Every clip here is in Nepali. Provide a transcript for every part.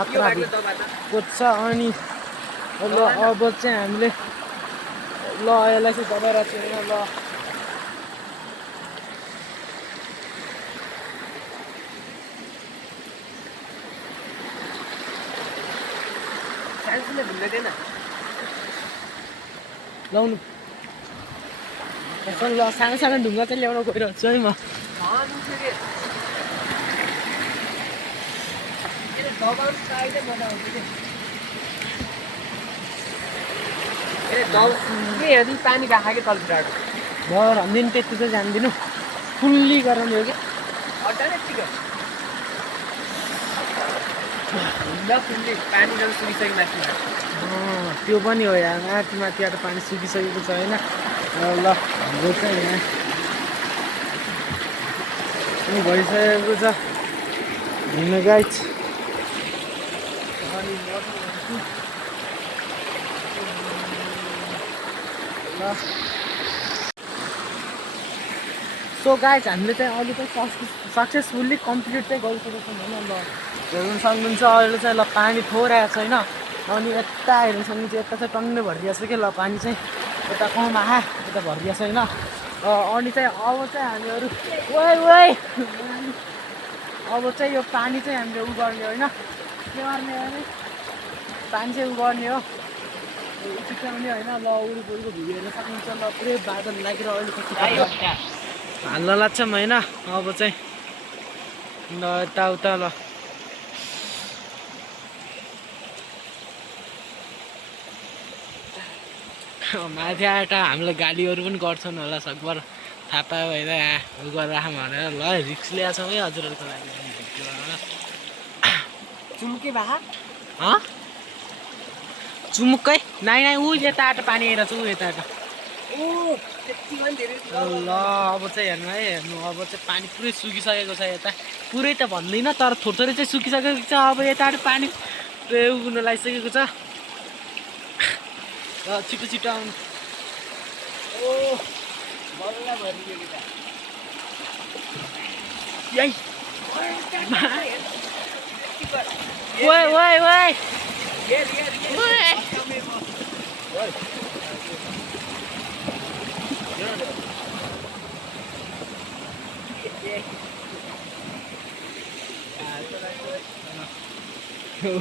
खतरा कोच्छ अनि ल अब चाहिँ हामीले ल यसलाई चाहिँ दबाएर चाहिँ ल लाउनु ल सानो सानो ढुङ्गा चाहिँ ल्याउन गइरहेको छु है म पानी राखा कि तलतिर घर हन्दिन त्यति चाहिँ जान्दिनँ फुल्ली गराउने हो कि पानी जल सुकिसक्यो माथि त्यो पनि हो यहाँ माथि माथिबाट पानी सुकिसकेको छ होइन ल हाम्रो चाहिँ यहाँ भइसकेको छ हिँड्न गाइज अनि ल सो गाइज हामीले चाहिँ अहिले चाहिँ सक्सेसफुल्ली कम्प्लिट चाहिँ गरिसकेको छौँ होइन ल हेर्नु सक्नुहुन्छ अहिले चाहिँ ल पानी थोरहेको छैन अनि यता हेर्नु सक्नुहुन्छ यता चाहिँ टन्नै भरिदिएको छ कि ल पानी चाहिँ यता कौमा यता भरिदिएको छ होइन अनि चाहिँ अब चाहिँ हामीहरू अब चाहिँ यो पानी चाहिँ हामीले उ गर्ने होइन के गर्ने भने पानी चाहिँ उ गर्ने हो चिक्राउने होइन ल वरिपरिको भिडियो हेर्न सक्नुहुन्छ ल पुरै बादल लागेर अहिले हाल्न लाग्छौँ होइन अब चाहिँ ल यताउता ल माथि आएर हामीलाई गालीहरू पनि गर्छन् होला सकभर थाहा पायो होइन उ गरेर राखौँ भनेर ल रिक्स ल्याएको छौँ है हजुरहरूको लागि चुम्के भा चुमुक्कै नाइ ऊ यताबाट पानी आएर छु यताबाट ल अब चाहिँ हेर्नु है हेर्नु अब चाहिँ पानी पुरै सुकिसकेको छ यता पुरै त भन्दिनँ तर थोरै चाहिँ सुकिसकेको छ अब यताबाट पानी पुरै उग्न लागिसकेको छ र छिटो छिटो आउनु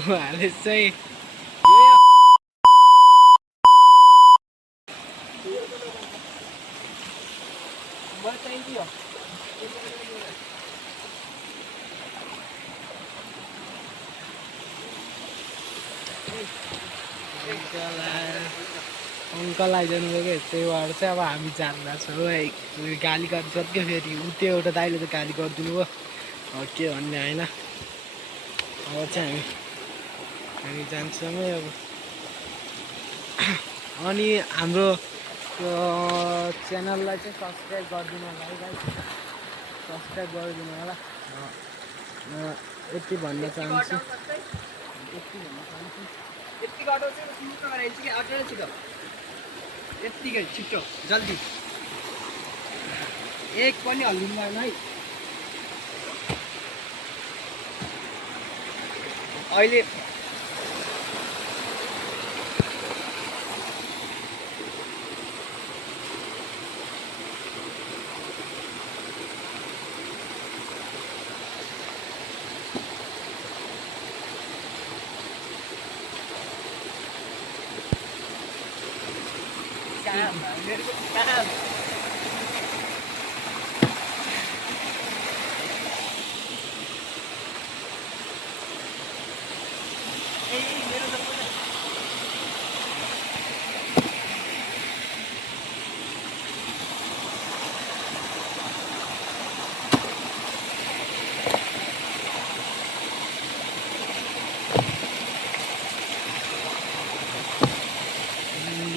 हाले चाहिँ अङ्कल आइजानुभयो क्या त्यही भएर चाहिँ अब हामी जाँदैछौँ है गाली गर्छ क्या फेरि उ त्यो एउटा दाइले त गाली गरिदिनु भयो के भन्ने होइन अब चाहिँ हामी जान्छौँ है अब अनि हाम्रो त्यो च्यानललाई चाहिँ सब्सक्राइब गरिदिनु होला है गाइस सब्सक्राइब गरिदिनु होला यति भन्न चाहन्छु यत्तिकै छिटो जल्दी एक पनि हल्लिनु भएन है अहिले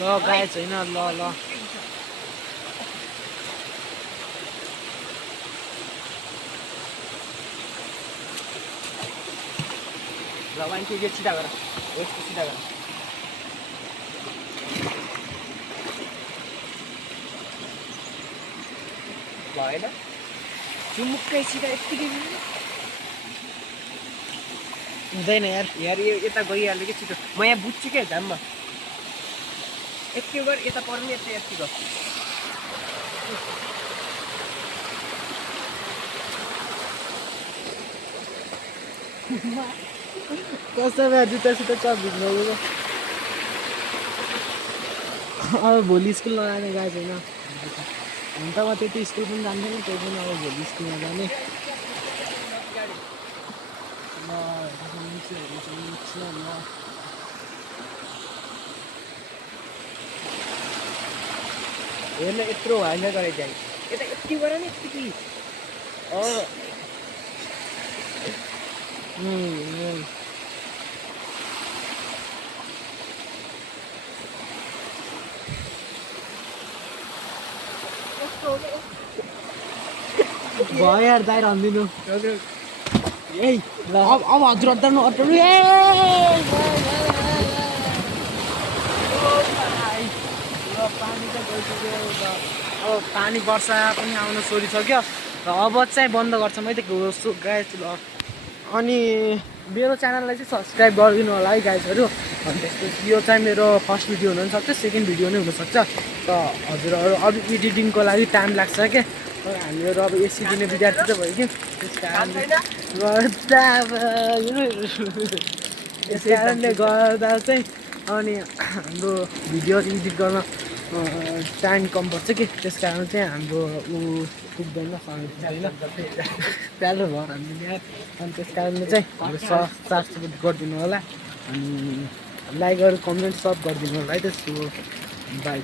ल गाई छैन ल ल वाइन के सीधा गर सीधा गर भएन चुमुक्कै सिधा यत्तिकै हुँदैन यार। यार यो यता गइहाल्यो कि छिटो म यहाँ बुझ्छु क्या घाममा यति गर यता पर्ने यता यति गर कस्तो बेला जुत्ता सब भिज्नु अब भोलि स्कुल नजाने गएको छैन हुन त म त्यति स्कुल पनि जान्थेन त्यही पनि अब भोलि स्कुलमा जाने हेर्न यत्रो होइन गरेँ जाने यता यति गर नि यति भयो यार दाइ रन्दिनु ए ल अब हजुर अड्डाउनु अड्डाउनु पानी त गइसक्यो अब पानी वर्षा पनि आउन छोडिसक्यो र अब चाहिँ बन्द गर्छ मैले गाइस ल अनि मेरो च्यानललाई चाहिँ सब्सक्राइब गरिदिनु होला है गाइजहरू अनि त्यसपछि यो चाहिँ मेरो फर्स्ट भिडियो हुनसक्छ सेकेन्ड भिडियो नै हुनसक्छ र हजुरहरू अब एडिटिङको लागि टाइम लाग्छ क्या हामीहरू अब एसी दिने विद्यार्थी त भयो कि त्यस कारणले गर्दा चाहिँ अनि हाम्रो भिडियो एडिट गर्न टाइम कम पर्छ कि त्यस कारण चाहिँ हाम्रो पुग्दैन होइन प्यारो भयो हामीले अनि त्यस कारणले चाहिँ हाम्रो सब्सक्राइब गरिदिनु होला अनि लाइक गरेर कमेन्ट सब गरिदिनु होला है त्यसको बाई